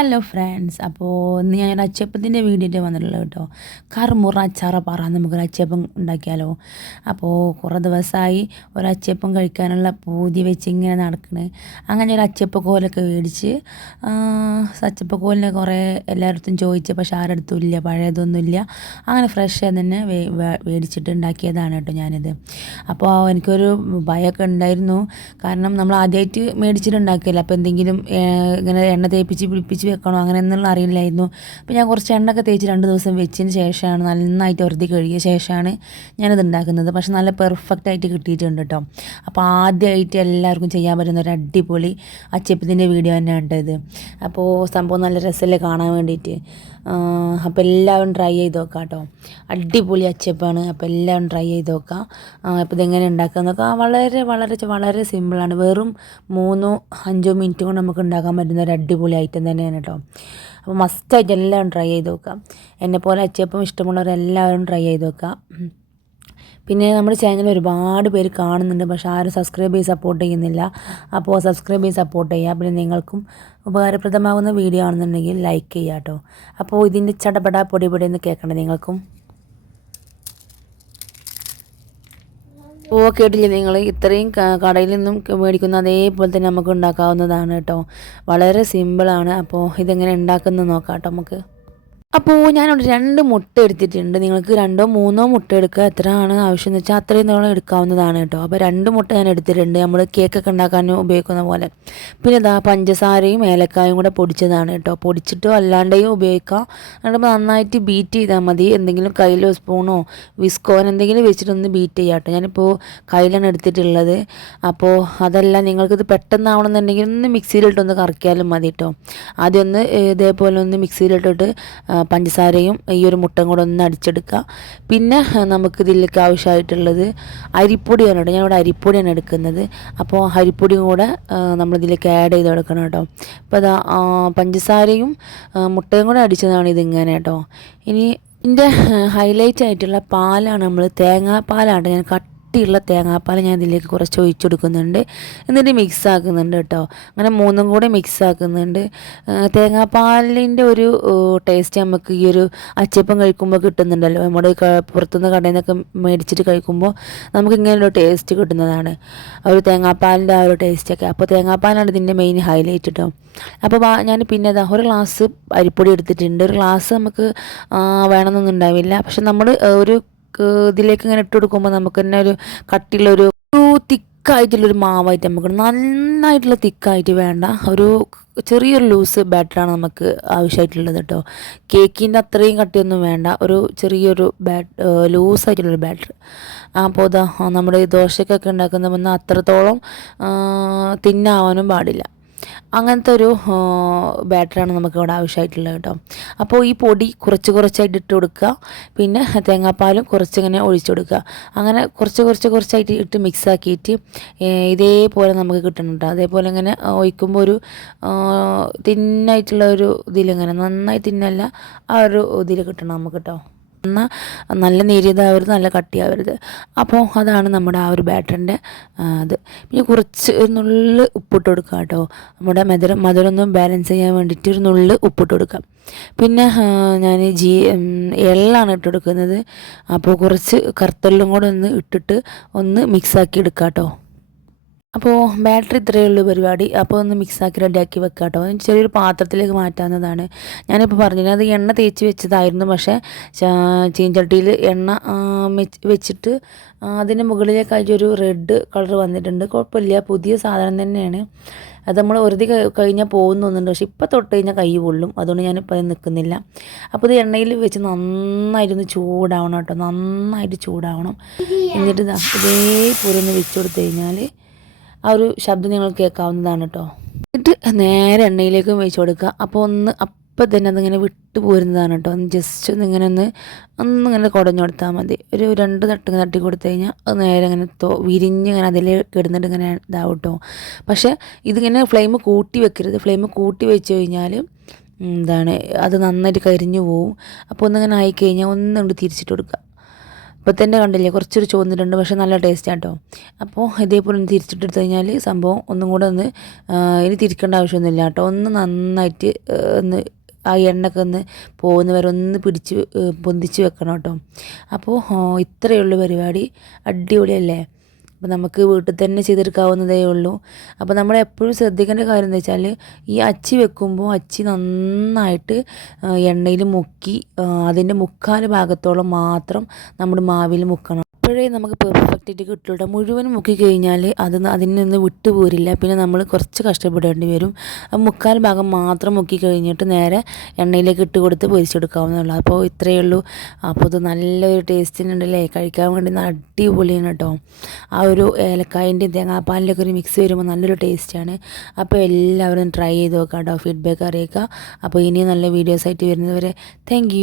Hello friends അപ്പോൾ ഇന്ന് ഞാൻ അച്ചപ്പത്തിന്റെ വീഡിയോ വന്നിട്ടുള്ളത് കേട്ടോ. കറുമുറ അച്ചാറ പറ നമുക്കൊരു അച്ചപ്പം ഉണ്ടാക്കിയാലോ. അപ്പോൾ കുറേ ദിവസമായി ഒരു അച്ചപ്പം കഴിക്കാനുള്ള പൂതി വെച്ച് ഇങ്ങനെ നടക്കണേ. അങ്ങനെ ഒരു അച്ചപ്പക്കോലൊക്കെ മേടിച്ച് അച്ചപ്പക്കോലിനെ കുറേ എല്ലായിടത്തും ചോദിച്ച് പക്ഷെ ആരടുത്തും ഇല്ല പഴയതൊന്നുമില്ല അങ്ങനെ ഫ്രഷ് തന്നെ മേടിച്ചിട്ട് ഉണ്ടാക്കിയതാണ് കേട്ടോ ഞാനിത്. അപ്പോൾ എനിക്കൊരു ഭയമൊക്കെ ഉണ്ടായിരുന്നു. കാരണം നമ്മൾ ആദ്യമായിട്ട് മേടിച്ചിട്ടുണ്ടാക്കില്ല അപ്പോൾ എന്തെങ്കിലും ഇങ്ങനെ എണ്ണ തേപ്പിച്ച് പിടിപ്പിച്ച് വെക്കണോ അങ്ങനെ എന്നുള്ള അറിയില്ലായിരുന്നു. അപ്പോൾ ഞാൻ കുറച്ച് എണ്ണയൊക്കെ തേച്ച് രണ്ട് ദിവസം വെച്ചതിന് ശേഷമാണ് നന്നായിട്ട് വെറുതെ കഴുകിയ ശേഷമാണ് ഞാനത് ഉണ്ടാക്കുന്നത്. പക്ഷെ നല്ല പെർഫെക്റ്റ് ആയിട്ട് കിട്ടിയിട്ടുണ്ട് കേട്ടോ അപ്പോൾ ആദ്യമായിട്ട് എല്ലാവർക്കും ചെയ്യാൻ പറ്റുന്ന ഒരു അടിപൊളി അച്ചപ്പത്തിന്റെ വീഡിയോ തന്നെയാണ് ഇത്. അപ്പോൾ സംഭവം നല്ല രസമല്ലേ കാണാൻ വേണ്ടിയിട്ട്. അപ്പോൾ എല്ലാവരും ട്രൈ ചെയ്ത് നോക്കാം കേട്ടോ അടിപൊളി അച്ചപ്പാണ്. അപ്പോൾ എല്ലാം ട്രൈ ചെയ്ത് നോക്കാം. അപ്പോൾ ഇതെങ്ങനെ ഉണ്ടാക്കുക നോക്കാം വളരെ വളരെ വളരെ സിമ്പിളാണ് വെറും മൂന്നോ അഞ്ചോ മിനിറ്റ് കൊണ്ട് നമുക്ക് ഉണ്ടാക്കാൻ പറ്റുന്ന ഒരു അടിപൊളി ഐറ്റം തന്നെയാണ് കേട്ടോ അപ്പോൾ മസ്റ്റായിട്ട് എല്ലാം ട്രൈ ചെയ്ത് നോക്കാം. എന്നെപ്പോലെ അച്ചപ്പം ഇഷ്ടമുള്ളവരെല്ലാവരും ട്രൈ ചെയ്ത് നോക്കാം. പിന്നെ നമ്മുടെ ചാനൽ ഒരുപാട് പേര് കാണുന്നുണ്ട് പക്ഷേ ആരും സബ്സ്ക്രൈബ് ചെയ്ത് സപ്പോർട്ട് ചെയ്യുന്നില്ല. അപ്പോൾ സബ്സ്ക്രൈബ് ചെയ്ത് സപ്പോർട്ട് ചെയ്യുക പിന്നെ നിങ്ങൾക്കും ഉപകാരപ്രദമാകുന്ന വീഡിയോ ആണെന്നുണ്ടെങ്കിൽ ലൈക്ക് ചെയ്യുക കേട്ടോ അപ്പോൾ ഇതിന്റെ ചടപട പൊടി എന്ന് കേൾക്കണ്ടേ നിങ്ങൾക്കും. ഓ കേട്ടില്ലേ നിങ്ങൾ? ഇത്രയും കടയിൽ നിന്നും മേടിക്കുന്ന അതേപോലെ തന്നെ നമുക്ക് ഉണ്ടാക്കാവുന്നതാണ് കേട്ടോ. വളരെ സിമ്പിളാണ് അപ്പോൾ ഇതെങ്ങനെ ഉണ്ടാക്കുന്നത് നോക്കാം കേട്ടോ നമുക്ക്. അപ്പോൾ ഞാനിവിടെ രണ്ട് മുട്ട എടുത്തിട്ടുണ്ട്. നിങ്ങൾക്ക് രണ്ടോ മൂന്നോ മുട്ട എടുക്കുക. എത്രയാണ് ആവശ്യം എന്ന് വെച്ചാൽ അത്രയും നിങ്ങൾ എടുക്കാവുന്നതാണ് കേട്ടോ. അപ്പോൾ രണ്ട് മുട്ട ഞാൻ എടുത്തിട്ടുണ്ട്. നമ്മൾ കേക്കൊക്കെ ഉണ്ടാക്കാൻ ഉപയോഗിക്കുന്ന പോലെ. പിന്നെ ഇതാ പഞ്ചസാരയും ഏലക്കായും കൂടെ പൊടിച്ചതാണ് കേട്ടോ. പൊടിച്ചിട്ടോ അല്ലാണ്ടെയും ഉപയോഗിക്കാം. എന്നിട്ട് നന്നായിട്ട് ബീറ്റ് ചെയ്താൽ മതി. എന്തെങ്കിലും കയ്യിലോ സ്പൂണോ വിസ്കോ എന്തെങ്കിലും വെച്ചിട്ടൊന്ന് ബീറ്റ് ചെയ്യാം കേട്ടോ. ഞാനിപ്പോൾ കയ്യിലാണ് എടുത്തിട്ടുള്ളത്. അപ്പോൾ അതല്ല നിങ്ങൾക്കിത് പെട്ടെന്നാവണമെന്നുണ്ടെങ്കിൽ ഒന്ന് മിക്സിയിലിട്ടൊന്ന് കറക്കിയാലും മതി കേട്ടോ. ആദ്യം ഒന്ന് ഇതേപോലെ ഒന്ന് മിക്സിയിലിട്ടിട്ട് പഞ്ചസാരയും ഈ ഒരു മുട്ടയും കൂടെ ഒന്ന് അടിച്ചെടുക്കുക. പിന്നെ നമുക്ക് ഇതിലേക്ക് ആവശ്യമായിട്ടുള്ളത് അരിപ്പൊടിയാണ് കേട്ടോ. ഞാൻ അരിപ്പൊടിയാണ് എടുക്കുന്നത്. അപ്പോൾ അരിപ്പൊടിയും കൂടെ നമ്മളിതിലേക്ക് ആഡ് ചെയ്ത് കൊടുക്കണം കേട്ടോ. അപ്പോൾ അതാ പഞ്ചസാരയും മുട്ടയും കൂടെ അടിച്ചതാണ് ഇതിങ്ങനെ കേട്ടോ. ഇനി ഇതിന്റെ ഹൈലൈറ്റ് ആയിട്ടുള്ള പാലാണ് നമ്മൾ തേങ്ങാപ്പാലാണ് ഞാൻ കട്ട് കട്ടിയുള്ള തേങ്ങാപ്പാൽ ഞാൻ ഇതിലേക്ക് കുറച്ച് ഒഴിച്ചു കൊടുക്കുന്നുണ്ട്. എന്നിട്ട് മിക്സ് ആക്കുന്നുണ്ട് കേട്ടോ. അങ്ങനെ മൂന്നും കൂടെ മിക്സ് ആക്കുന്നുണ്ട്. തേങ്ങാപ്പാലിന്റെ ഒരു ടേസ്റ്റ് നമുക്ക് ഈ ഒരു അച്ചപ്പം കഴിക്കുമ്പോൾ കിട്ടുന്നുണ്ടല്ലോ. നമ്മുടെ പുറത്തുനിന്ന് കടയിൽ നിന്നൊക്കെ മേടിച്ചിട്ട് കഴിക്കുമ്പോൾ നമുക്ക് ഇങ്ങനെയുള്ള ടേസ്റ്റ് കിട്ടുന്നതാണ്. ആ ഒരു തേങ്ങാപ്പാലിന്റെ ആ ഒരു ടേസ്റ്റൊക്കെ അപ്പോൾ തേങ്ങാപ്പാലാണ് ഇതിന്റെ മെയിൻ ഹൈലൈറ്റ് കേട്ടോ. അപ്പോൾ ഞാൻ പിന്നെ അതാ ഒരു ഗ്ലാസ് അരിപ്പൊടി എടുത്തിട്ടുണ്ട്. ഒരു ഗ്ലാസ് നമുക്ക് വേണമെന്നൊന്നും ഉണ്ടാവില്ല. പക്ഷെ നമ്മൾ ഒരു ഇതിലേക്ക് ഇങ്ങനെ ഇട്ട് കൊടുക്കുമ്പോൾ നമുക്ക് തന്നെ ഒരു കട്ടിയുള്ളൊരു തിക്കായിട്ടുള്ളൊരു മാവായിട്ട് നമുക്ക് നന്നായിട്ടുള്ള തിക്കായിട്ട് വേണ്ട. ഒരു ചെറിയൊരു ലൂസ് ബാറ്ററാണ് നമുക്ക് ആവശ്യമായിട്ടുള്ളത് കേട്ടോ. കേക്കിന്റെ അത്രയും കട്ടിയൊന്നും വേണ്ട. ഒരു ചെറിയൊരു ബാറ്റ് ലൂസായിട്ടുള്ളൊരു ബാറ്റർ. അപ്പോൾ ഇതാ നമ്മുടെ ദോശക്കൊക്കെ ഉണ്ടാക്കുന്ന അത്രത്തോളം തിന്നാവാനും പാടില്ല. അങ്ങനത്തെ ഒരു ബാറ്ററാണ് നമുക്ക് ഇവിടെ ആവശ്യമായിട്ടുള്ളത് കേട്ടോ. അപ്പോൾ ഈ പൊടി കുറച്ച് കുറച്ചായിട്ട് ഇട്ട് കൊടുക്കുക. പിന്നെ തേങ്ങാപ്പാലും കുറച്ചിങ്ങനെ ഒഴിച്ചു കൊടുക്കുക. അങ്ങനെ കുറച്ച് കുറച്ച് കുറച്ചായിട്ട് ഇട്ട് മിക്സ് ആക്കിയിട്ട് ഇതേപോലെ നമുക്ക് കിട്ടുന്നുണ്ട് അതേപോലെ ഇങ്ങനെ ഒഴിക്കുമ്പോൾ ഒരു തിന്നായിട്ടുള്ള ഒരു ഇതിലിങ്ങനെ നന്നായി തിന്നല്ല ആ ഒരു ഇതിൽ കിട്ടണം നമുക്ക് കേട്ടോ. നല്ല നേരിയതാവരുത് നല്ല കട്ടിയാവരുത്. അപ്പോൾ അതാണ് നമ്മുടെ ആ ഒരു ബാറ്ററിന്റെ അത്. പിന്നെ കുറച്ച് ഒരു നുള്ള് ഉപ്പിട്ട് കൊടുക്കുക കേട്ടോ. നമ്മുടെ മധുരം മധുരമൊന്നും ബാലൻസ് ചെയ്യാൻ വേണ്ടിയിട്ട് ഒരു നുള്ള് ഉപ്പിട്ട് കൊടുക്കാം. പിന്നെ ഞാൻ ജി എള്ളാണ് ഇട്ട് കൊടുക്കുന്നത്. അപ്പോൾ കുറച്ച് കറുത്തെള്ളും കൂടെ ഒന്ന് ഇട്ടിട്ട് ഒന്ന് മിക്സാക്കി എടുക്കാം കേട്ടോ. അപ്പോൾ ബാറ്ററി ഇത്രയേ ഉള്ളൂ പരിപാടി. അപ്പോൾ ഒന്ന് മിക്സാക്കി റെഡിയാക്കി വെക്കുക കേട്ടോ ചെറിയൊരു പാത്രത്തിലേക്ക് മാറ്റാവുന്നതാണ്. ഞാനിപ്പോൾ പറഞ്ഞില്ല അത് എണ്ണ തേച്ച് വെച്ചതായിരുന്നു. പക്ഷേ ചീഞ്ചട്ടിയിൽ എണ്ണ വെച്ചിട്ട് അതിന് മുകളിലേക്കായിട്ട് ഒരു റെഡ് കളർ വന്നിട്ടുണ്ട്. കുഴപ്പമില്ല പുതിയ സാധനം തന്നെയാണ്. അത് നമ്മൾ ഒരുതി കഴിഞ്ഞാൽ പോകുന്നുണ്ട് പക്ഷെ ഇപ്പോൾ തൊട്ട് കഴിഞ്ഞാൽ കൈ പൊള്ളും. അതുകൊണ്ട് ഞാനിപ്പോൾ അത് നിൽക്കുന്നില്ല. അപ്പോൾ ഇത് എണ്ണയിൽ വെച്ച് നന്നായിട്ടൊന്ന് ചൂടാവണം കേട്ടോ. നന്നായിട്ട് ചൂടാവണം. എന്നിട്ട് ഇതേപോലെ ഒന്ന് വെച്ച് കൊടുത്തു കഴിഞ്ഞാൽ ആ ഒരു ശബ്ദം നിങ്ങൾ കേൾക്കാവുന്നതാണ് കേട്ടോ എന്നിട്ട് നേരെ എണ്ണയിലേക്ക് വെച്ച് കൊടുക്കുക. അപ്പോൾ ഒന്ന് അപ്പം തന്നെ അതിങ്ങനെ വിട്ടു പോരുന്നതാണ് കേട്ടോ ഒന്ന് ജസ്റ്റ് ഒന്ന് ഇങ്ങനെ ഒന്ന് ഇങ്ങനെ കുടഞ്ഞു കൊടുത്താൽ മതി. ഒരു രണ്ട് തട്ട് തട്ടി കൊടുത്തു കഴിഞ്ഞാൽ അത് നേരെ ഇങ്ങനെ തോ വിരിഞ്ഞ് ഇങ്ങനെ അതിൽ കിടന്നിട്ട് ഇങ്ങനെ ഇതാവും കേട്ടോ പക്ഷേ ഇതിങ്ങനെ ഫ്ലെയിം കൂട്ടി വെക്കരുത്. ഫ്ലെയിം കൂട്ടി വെച്ച് കഴിഞ്ഞാൽ എന്താണ് അത് നന്നായിട്ട് കരിഞ്ഞു പോവും. അപ്പോൾ ഒന്നിങ്ങനെ ആയിക്കഴിഞ്ഞാൽ ഒന്നുകൊണ്ട് തിരിച്ചിട്ട് കൊടുക്കുക. ഇപ്പോൾ തന്നെ കണ്ടില്ലേ കുറച്ചൊരു ചുവന്നിട്ടുണ്ട് പക്ഷേ നല്ല ടേസ്റ്റ് കേട്ടോ അപ്പോൾ ഇതേപോലെ ഒന്ന് തിരിച്ചിട്ടെടുത്ത് കഴിഞ്ഞാൽ സംഭവം ഒന്നും കൂടെ ഒന്ന് ഇനി തിരിക്കേണ്ട ആവശ്യമൊന്നുമില്ല കേട്ടോ ഒന്ന് നന്നായിട്ട് ഒന്ന് ആ എണ്ണയൊക്കെ ഒന്ന് പോകുന്ന വരെ ഒന്ന് പിടിച്ച് പൊന്തിച്ച് വെക്കണം കേട്ടോ അപ്പോൾ ഇത്രയുള്ള പരിപാടി. അടിപൊളിയല്ലേ? അപ്പോൾ നമുക്ക് വീട്ടിൽ തന്നെ ചെയ്തെടുക്കാവുന്നതേ ഉള്ളൂ. അപ്പോൾ നമ്മൾ എപ്പോഴും ശ്രദ്ധിക്കേണ്ട കാര്യം എന്താ വെച്ചാൽ ഈ അച്ചി വെക്കുമ്പോൾ അച്ചി നന്നായിട്ട് എണ്ണയിൽ മുക്കി അതിന്റെ മുക്കാൽ ഭാഗത്തോളം മാത്രം നമ്മൾ മാവിൽ മുക്കണം. അപ്പോഴേ നമുക്ക് പെർഫെക്റ്റ് ആയിട്ട് കിട്ടുള്ളൂ മുഴുവനും മുക്കി കഴിഞ്ഞാൽ അത് അതിൽ നിന്ന് വിട്ടുപോരില്ല പിന്നെ നമ്മൾ കുറച്ച് കഷ്ടപ്പെടേണ്ടി വരും. മുക്കാൽ ഭാഗം മാത്രം മുക്കി കഴിഞ്ഞിട്ട് നേരെ എണ്ണയിലേക്ക് ഇട്ട് കൊടുത്ത് പൊരിച്ചെടുക്കാവുന്നതുള്ളൂ അപ്പോൾ ഇത്രയേ ഉള്ളൂ. അപ്പോൾ ഇത് നല്ലൊരു ടേസ്റ്റിനുണ്ടല്ലേ കഴിക്കാൻ വേണ്ടി അടിപൊളിയാണ് കേട്ടോ ആ ഒരു ഏലക്കായന്റെയും തേങ്ങാപ്പാലിന്റെയൊക്കെ ഒരു മിക്സ് വരുമ്പോൾ നല്ലൊരു ടേസ്റ്റാണ് അപ്പോൾ എല്ലാവരും ട്രൈ ചെയ്ത് നോക്കാം കേട്ടോ ഫീഡ്ബാക്ക് അറിയിക്കുക അപ്പോൾ ഇനിയും നല്ല വീഡിയോസ് ആയിട്ട് വരുന്നവരെ താങ്ക്